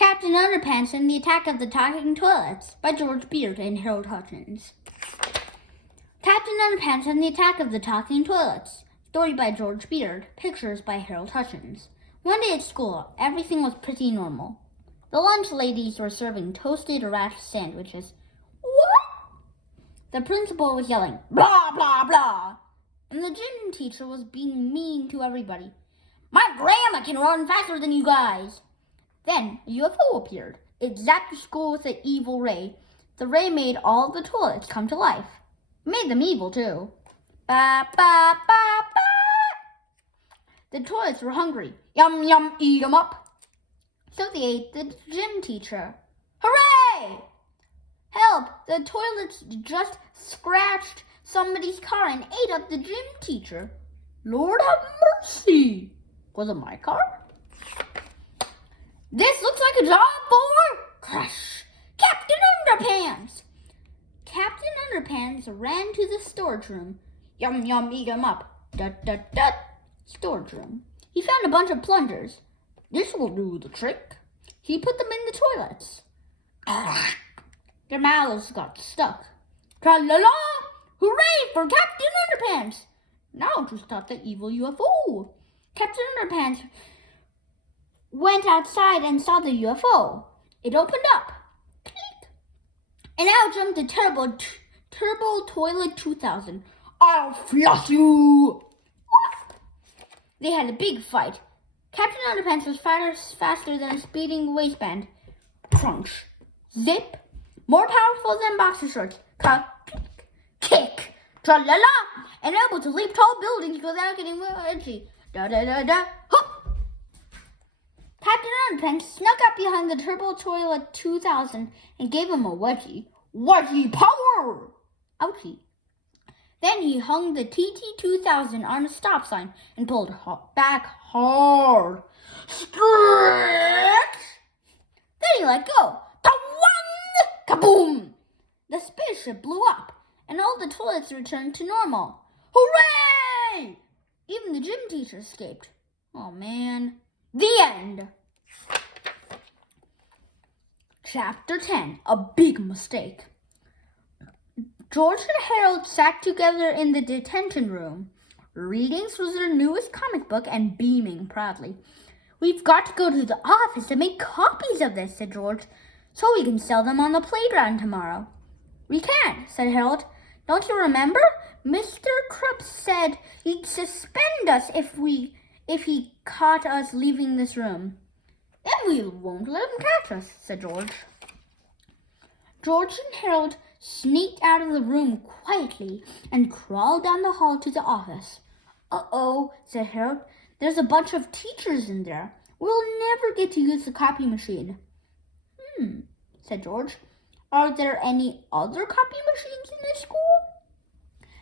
Captain Underpants and the Attack of the Talking Toilets by George Beard and Harold Hutchins. Captain Underpants and the Attack of the Talking Toilets. Story by George Beard. Pictures by Harold Hutchins. One day at school, everything was pretty normal. The lunch ladies were serving toasted rashed sandwiches. What? The principal was yelling, blah, blah, blah. And the gym teacher was being mean to everybody. My grandma can run faster than you guys. Then a UFO appeared. It zapped the school with an evil ray. The ray made all the toilets come to life. It made them evil, too. Ba, ba, ba, ba. The toilets were hungry. Yum, yum, eat 'em up. So they ate the gym teacher. Hooray! Help! The toilets just scratched somebody's car and ate up the gym teacher. Lord have mercy! Was it my car? This looks like a job for crash. Captain Underpants! Captain Underpants ran to the storage room. Yum, yum, eat 'em up. Dut, dut, dut. Storage room. He found a bunch of plungers. This will do the trick. He put them in the toilets. Their mouths got stuck. Tra-la-la! Hooray for Captain Underpants! Now to stop the evil UFO. Captain Underpants went outside and saw the UFO. It opened up. Click. And out jumped the Turbo Toilet 2000. I'll flush you! They had a big fight. Captain Underpants was faster than a speeding waistband. Crunch. Zip. More powerful than boxer shorts. Cut. Kick. Tra-la-la. And able to leap tall buildings without getting edgy. Da-da-da-da. Hoop. Captain Underpants snuck up behind the Turbo Toilet 2000 and gave him a wedgie. Wedgie power! Ouchie. Then he hung the TT2000 on a stop sign and pulled back hard. Stretch! Then he let go. Ta-one! Kaboom! The spaceship blew up, and all the toilets returned to normal. Hooray! Even the gym teacher escaped. Oh, man. The end. Chapter 10. A Big Mistake. George and Harold sat together in the detention room. Reading through their newest comic book and beaming proudly. We've got to go to the office and make copies of this, said George, so we can sell them on the playground tomorrow. We can't, said Harold. Don't you remember? Mr. Krupp said he'd suspend us if he caught us leaving this room. Then we won't let him catch us, said George. George and Harold sneaked out of the room quietly and crawled down the hall to the office. Uh-oh, said Harold. There's a bunch of teachers in there. We'll never get to use the copy machine. Said George. Are there any other copy machines in this school?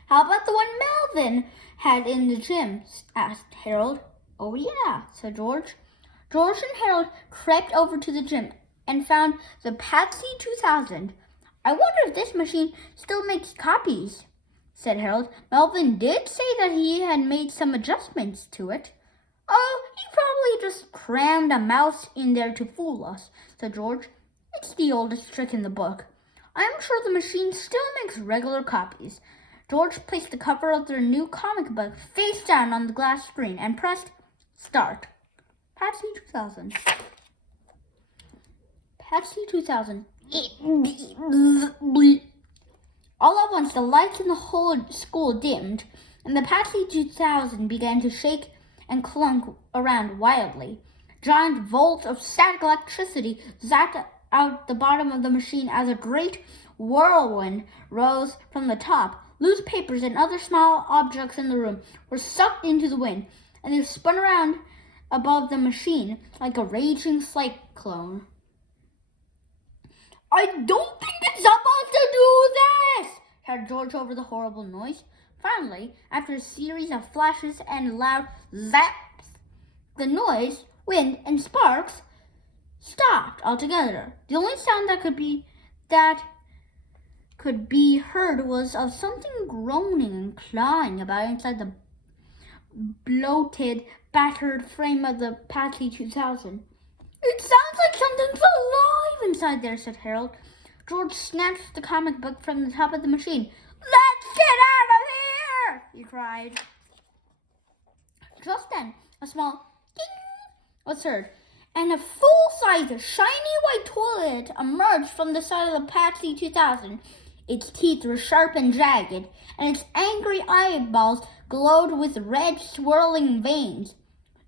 How about the one Melvin had in the gym? Asked Harold. Oh, yeah, said George. George and Harold crept over to the gym and found the Patsy 2000. I wonder if this machine still makes copies, said Harold. Melvin did say that he had made some adjustments to it. Oh, he probably just crammed a mouse in there to fool us, said George. It's the oldest trick in the book. I'm sure the machine still makes regular copies. George placed the cover of their new comic book face down on the glass screen and pressed start. Patsy 2000. Patsy 2000. All at once, the lights in the whole school dimmed, and the Patsy 2000 began to shake and clunk around wildly. Giant volts of static electricity zapped out the bottom of the machine as a great whirlwind rose from the top. Loose papers and other small objects in the room were sucked into the wind, and they spun around above the machine like a raging cyclone. I don't think it's supposed to do this, shouted George over the horrible noise. Finally, after a series of flashes and loud zaps, the noise, wind, and sparks stopped altogether. The only sound that could be heard was of something groaning and clawing about inside the bloated, battered frame of the Patsy 2000. It sounds like something fell inside there, said Harold. George snatched the comic book from the top of the machine. Let's get out of here! He cried. Just then, a small ding was heard, and a full-size, shiny white toilet emerged from the side of the Patsy 2000. Its teeth were sharp and jagged, and its angry eyeballs glowed with red, swirling veins.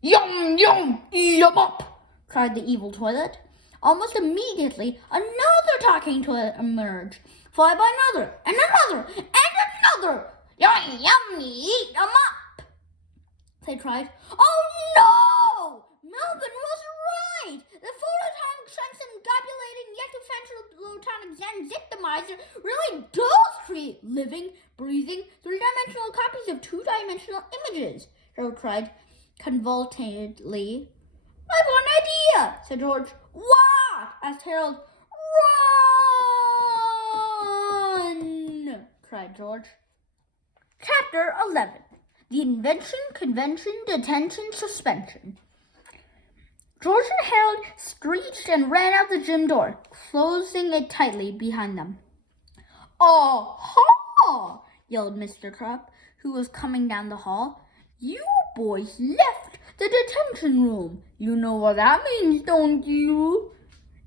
Yum, yum, eat 'em up, cried the evil toilet. Almost immediately, another talking toilet emerged, followed by another, and another, and another. Yum, yum, eat 'em up, they cried. Oh no! Melvin was right! The photonic transcendabulating yet photonic zenzictomizer really does create living, breathing, three-dimensional copies of two-dimensional images, Harold cried convulsively. I've got an idea, said George. What? Asked Harold. Run! Cried George. Chapter 11. The Invention, Convention, Detention, Suspension. George and Harold screeched and ran out the gym door, closing it tightly behind them. Aha! Yelled Mr. Krupp, who was coming down the hall. You boys left the detention room. You know what that means, don't you?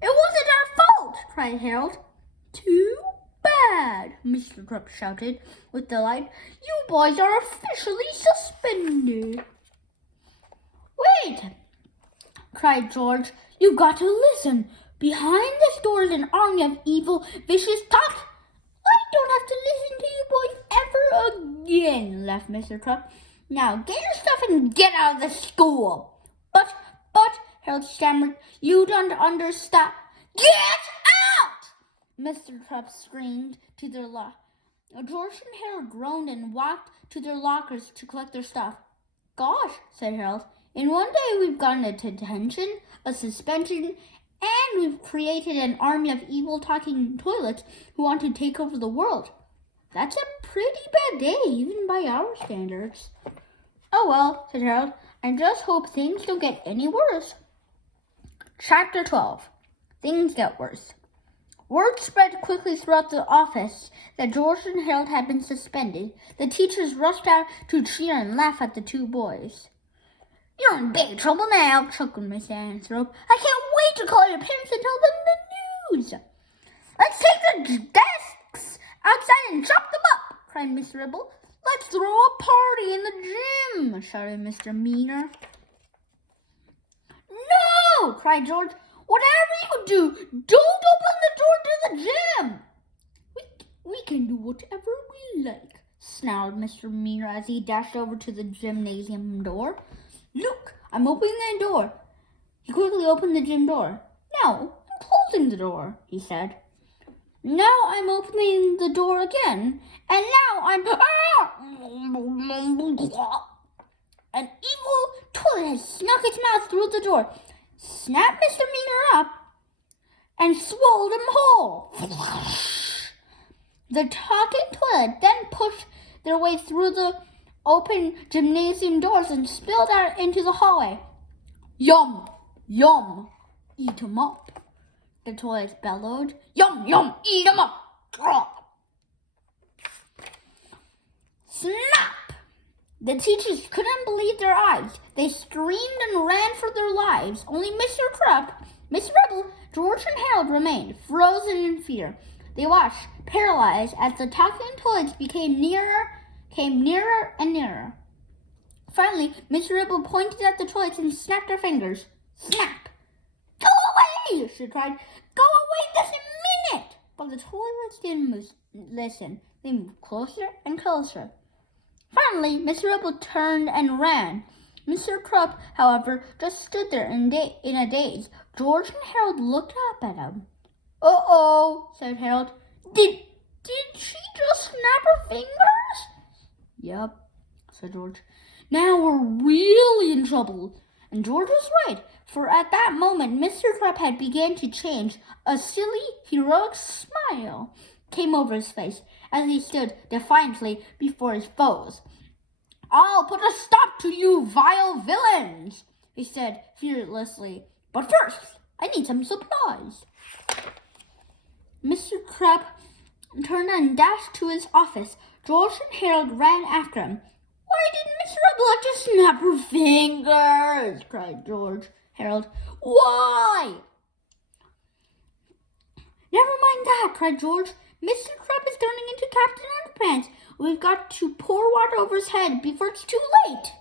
It wasn't our fault, cried Harold. Too bad, Mr. Krupp shouted with delight. You boys are officially suspended. Wait, cried George. You've got to listen. Behind this door is an army of evil, vicious thoughts. I don't have to listen to you boys ever again, laughed Mr. Krupp. Now get your stuff and get out of the school. But, Harold stammered, you don't understand. Get out! Mr. Krupp screamed to their George and Harold groaned and walked to their lockers to collect their stuff. Gosh, said Harold, in one day we've gotten a detention, a suspension, and we've created an army of evil talking toilets who want to take over the world. That's a pretty bad day, even by our standards. Oh well, said Harold, I just hope things don't get any worse. Chapter 12. Things get worse. Word spread quickly throughout the office that George and Harold had been suspended. The teachers rushed out to cheer and laugh at the two boys. You're in big trouble now, chuckled Miss Anthrope. I can't wait to call your parents and tell them the news. Let's take the desks outside and chop them up, cried Miss Ribble. Let's throw a party in the gym, shouted Mr. Meaner. No, cried George. Whatever you do, don't open the door to the gym. We can do whatever we like, snarled Mr. Meaner as he dashed over to the gymnasium door. Look, I'm opening the door. He quickly opened the gym door. Now, I'm closing the door, he said. Now I'm opening the door again, and now I'm... An evil toilet has snuck its mouth through the door, snapped Mr. Meaner up, and swallowed him whole. The talking toilet then pushed their way through the open gymnasium doors and spilled out into the hallway. Yum, yum, eat 'em up, the toilet bellowed. Yum, yum, eat 'em up. Snap! The teachers couldn't believe their eyes. They screamed and ran for their lives. Only Mr. Krupp, Miss Ribble, George, and Harold remained, frozen in fear. They watched, paralyzed, as the talking toilets came nearer and nearer. Finally, Miss Ribble pointed at the toilets and snapped her fingers. Snap! Go away! She cried. Go away this minute! But the toilets didn't listen. They moved closer and closer. Finally, Miss Ribble turned and ran. Mr. Krupp, however, just stood there in a daze. George and Harold looked up at him. Uh-oh, said Harold. Did she just snap her fingers? Yep, said George. Now we're really in trouble. And George was right, for at that moment Mr. Krupp had begun to change. A silly, heroic smile came over his face as he stood defiantly before his foes. I'll put a stop to you vile villains, he said fearlessly. But first, I need some supplies. Mr. Crab turned and dashed to his office. George and Harold ran after him. "Why did Miss Rubble just snap her fingers?" cried Harold. "Why?" "Never mind that," cried George. "Mr. Crab is turning into Captain Underpants. We've got to pour water over his head before it's too late."